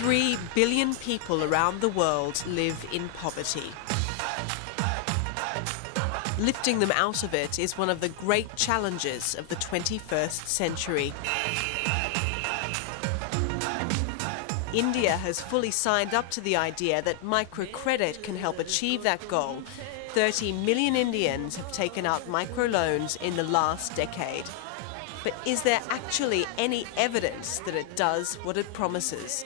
3 billion people around the world live in poverty. Lifting them out of it is one of the great challenges of the 21st century. India has fully signed up to the idea that microcredit can help achieve that goal. 30 million Indians have taken out microloans in the last decade. But is there actually any evidence that it does what it promises?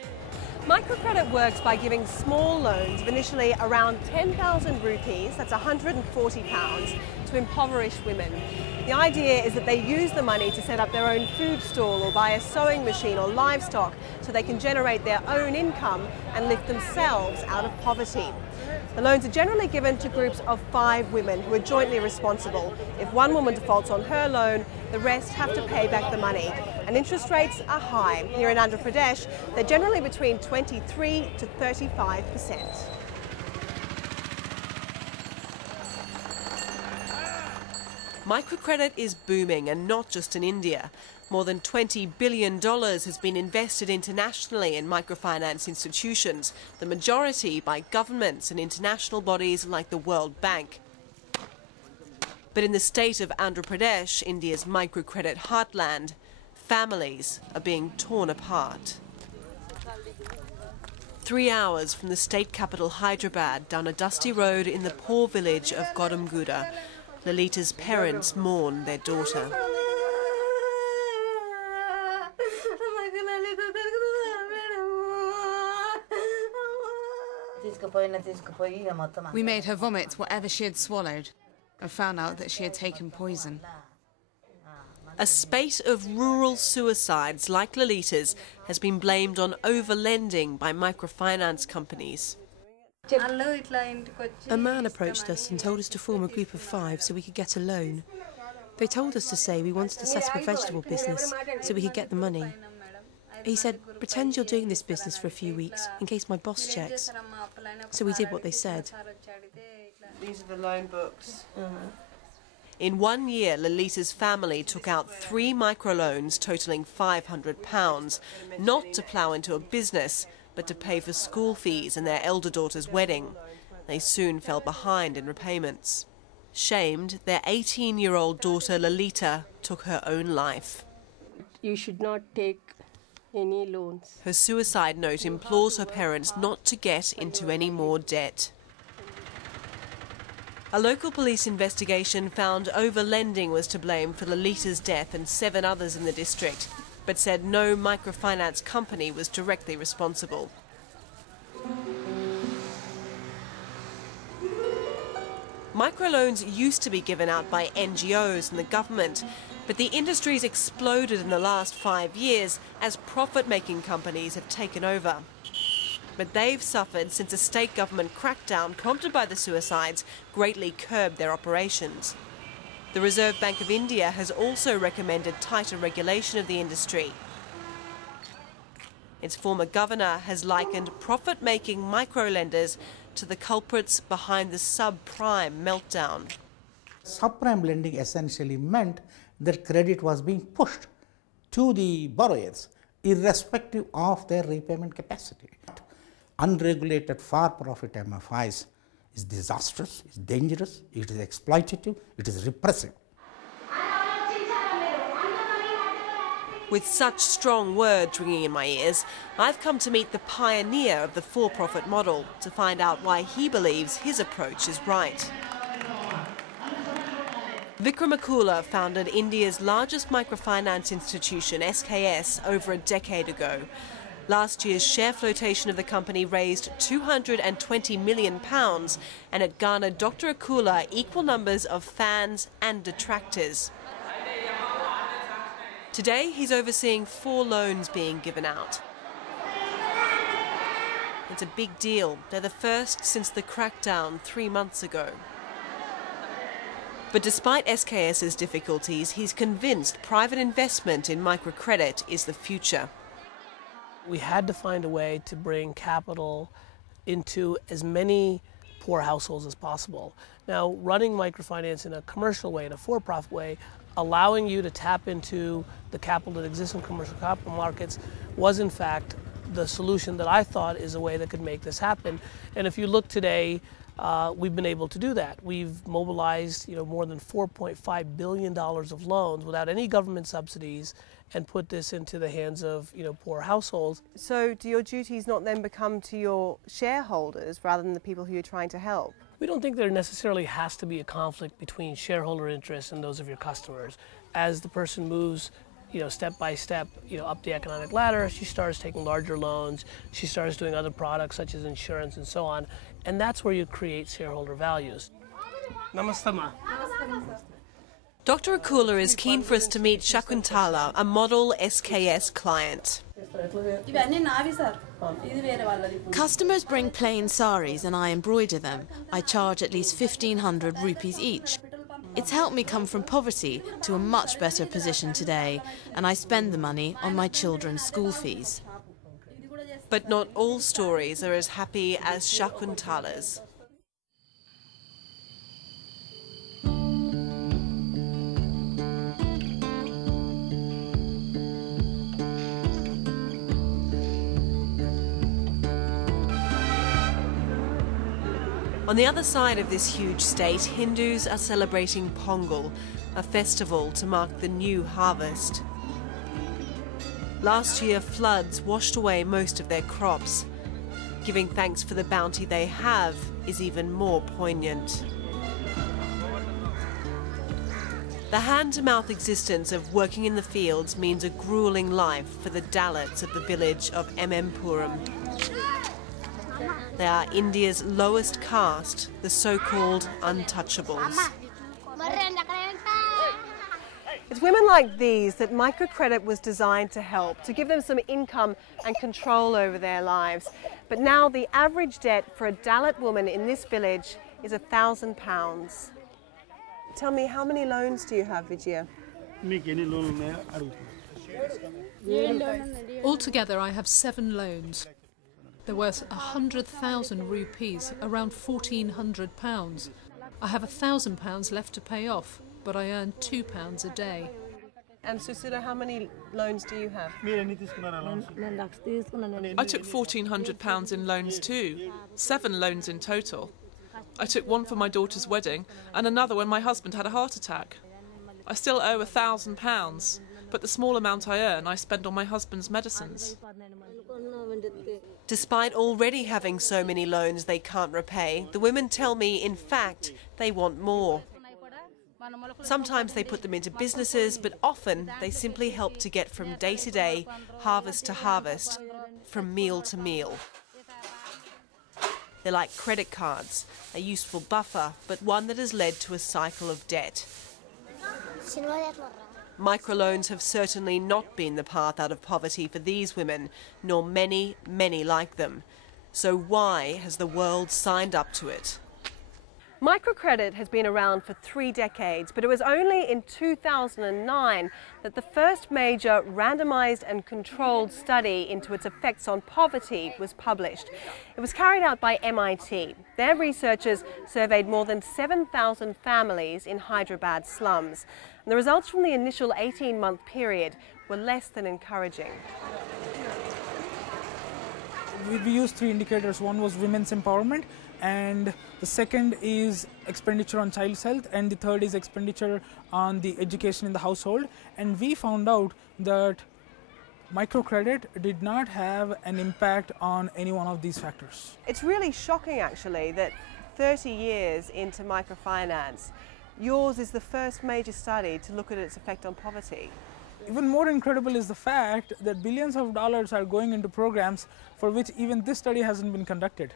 Microcredit works by giving small loans of initially around 10,000 rupees, that's £140, to impoverished women. The idea is that they use the money to set up their own food stall or buy a sewing machine or livestock so they can generate their own income and lift themselves out of poverty. The loans are generally given to groups of 5 women who are jointly responsible. If one woman defaults on her loan, the rest have to pay back the money. And interest rates are high. Here in Andhra Pradesh, they're generally between 23 to 35%. Microcredit is booming, and not just in India. More than $20 billion has been invested internationally in microfinance institutions, the majority by governments and international bodies like the World Bank. But in the state of Andhra Pradesh, India's microcredit heartland, families are being torn apart. 3 hours from the state capital Hyderabad, down a dusty road in the poor village of Godamguda, Lalita's parents mourn their daughter. We made her vomit whatever she had swallowed and found out that she had taken poison. A spate of rural suicides like Lalita's has been blamed on overlending by microfinance companies. A man approached us and told us to form a group of 5 so we could get a loan. They told us to say we wanted to set up a vegetable business so we could get the money. He said, pretend you're doing this business for a few weeks in case my boss checks. So we did what they said. These are the loan books. In 1 year, Lalita's family took out 3 microloans totalling £500, not to plough into a business, but to pay for school fees and their elder daughter's wedding. They soon fell behind in repayments. Shamed, their 18-year-old daughter Lalita took her own life. You should not take any loans. Her suicide note implores her parents not to get into any more debt. A local police investigation found overlending was to blame for Lalita's death and 7 others in the district, but said no microfinance company was directly responsible. Microloans used to be given out by NGOs and the government, but the industry's exploded in the last 5 years as profit-making companies have taken over. But they've suffered since a state government crackdown prompted by the suicides greatly curbed their operations. The Reserve Bank of India has also recommended tighter regulation of the industry. Its former governor has likened profit-making microlenders to the culprits behind the subprime meltdown. Subprime lending essentially meant that credit was being pushed to the borrowers irrespective of their repayment capacity. Unregulated for-profit MFIs is disastrous, it's dangerous, it is exploitative, it is repressive. With such strong words ringing in my ears, I've come to meet the pioneer of the for-profit model to find out why he believes his approach is right. Vikramakula founded India's largest microfinance institution, SKS, over a decade ago. Last year's share flotation of the company raised £220 million, and it garnered Dr. Akula equal numbers of fans and detractors. Today, he's overseeing 4 loans being given out. It's a big deal. They're the first since the crackdown 3 months ago. But despite SKS's difficulties, he's convinced private investment in microcredit is the future. We had to find a way to bring capital into as many poor households as possible. Now, running microfinance in a commercial way, in a for-profit way, allowing you to tap into the capital that exists in commercial capital markets was in fact the solution that I thought is a way that could make this happen. And if you look today, we've been able to do that. We've mobilized, more than $4.5 billion of loans without any government subsidies, and put this into the hands of, poor households. So do your duties not then become to your shareholders rather than the people who you're trying to help? We don't think there necessarily has to be a conflict between shareholder interests and those of your customers. As the person moves, step by step, up the economic ladder, she starts taking larger loans, she starts doing other products such as insurance and so on, and that's where you create shareholder values. Namaste, ma. Dr. Akula is keen for us to meet Shakuntala, a model SKS client. Customers bring plain saris and I embroider them. I charge at least 1,500 rupees each. It's helped me come from poverty to a much better position today, and I spend the money on my children's school fees. But not all stories are as happy as Shakuntala's. On the other side of this huge state, Hindus are celebrating Pongal, a festival to mark the new harvest. Last year, floods washed away most of their crops. Giving thanks for the bounty they have is even more poignant. The hand-to-mouth existence of working in the fields means a grueling life for the Dalits of the village of Puram. They are India's lowest caste, the so-called untouchables. It's women like these that microcredit was designed to help, to give them some income and control over their lives. But now the average debt for a Dalit woman in this village is £1,000. Tell me, how many loans do you have, Vijaya? Altogether, I have 7 loans. They're worth 100,000 rupees, around £1,400. I have £1,000 left to pay off, but I earn £2 a day. And Susila, how many loans do you have? I took £1,400 in loans too, 7 loans in total. I took one for my daughter's wedding and another when my husband had a heart attack. I still owe £1,000, but the small amount I earn I spend on my husband's medicines. Despite already having so many loans they can't repay, the women tell me, in fact, they want more. Sometimes they put them into businesses, but often they simply help to get from day to day, harvest to harvest, from meal to meal. They're like credit cards, a useful buffer, but one that has led to a cycle of debt. Microloans have certainly not been the path out of poverty for these women, nor many, many like them. So why has the world signed up to it? Microcredit has been around for 3 decades, but it was only in 2009 that the first major randomized and controlled study into its effects on poverty was published. It was carried out by MIT. Their researchers surveyed more than 7,000 families in Hyderabad slums. And the results from the initial 18-month period were less than encouraging. We used 3 indicators. One was women's empowerment, and the second is expenditure on child's health, and the third is expenditure on the education in the household. And we found out that microcredit did not have an impact on any one of these factors. It's really shocking, actually, that 30 years into microfinance, yours is the first major study to look at its effect on poverty. Even more incredible is the fact that billions of dollars are going into programs for which even this study hasn't been conducted.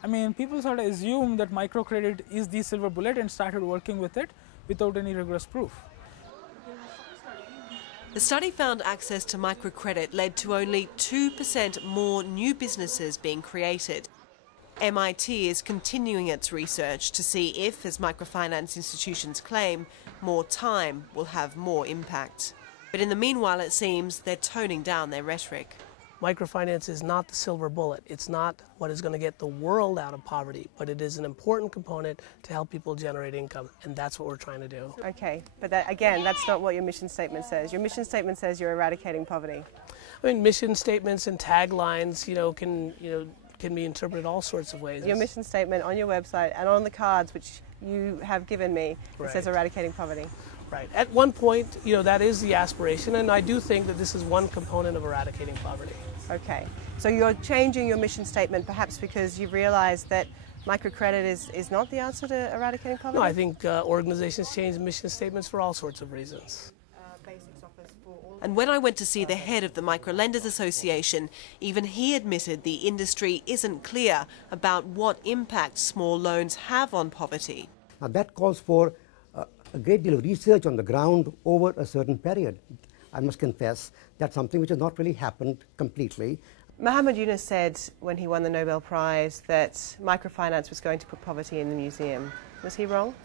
I mean, people sort of assume that microcredit is the silver bullet and started working with it without any rigorous proof. The study found access to microcredit led to only 2% more new businesses being created. MIT is continuing its research to see if, as microfinance institutions claim, more time will have more impact. But in the meanwhile, it seems they're toning down their rhetoric. Microfinance is not the silver bullet. It's not what is going to get the world out of poverty, but it is an important component to help people generate income, and that's what we're trying to do. Okay, but again, that's not what your mission statement says. Your mission statement says you're eradicating poverty. I mean, mission statements and taglines, can be interpreted all sorts of ways. Your mission statement on your website and on the cards which you have given me, it says eradicating poverty. Right. At one point, that is the aspiration, and I do think that this is one component of eradicating poverty. Okay. So you're changing your mission statement perhaps because you've realized that microcredit is not the answer to eradicating poverty? No, I think organizations change mission statements for all sorts of reasons. And when I went to see the head of the Microlenders Association, even he admitted the industry isn't clear about what impact small loans have on poverty. Now that calls for a great deal of research on the ground over a certain period. I must confess that's something which has not really happened completely. Muhammad Yunus said when he won the Nobel Prize that microfinance was going to put poverty in the museum. Was he wrong?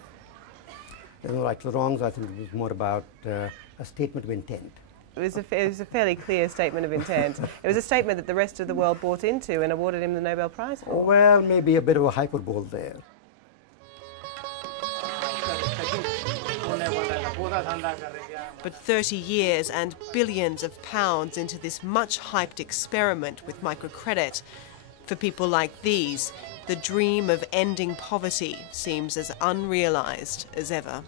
There were right or wrongs. I think it was more about a statement of intent. It was a fairly clear statement of intent. It was a statement that the rest of the world bought into and awarded him the Nobel Prize for. Well, maybe a bit of a hyperbole there. But 30 years and billions of pounds into this much hyped experiment with microcredit. For people like these, the dream of ending poverty seems as unrealised as ever.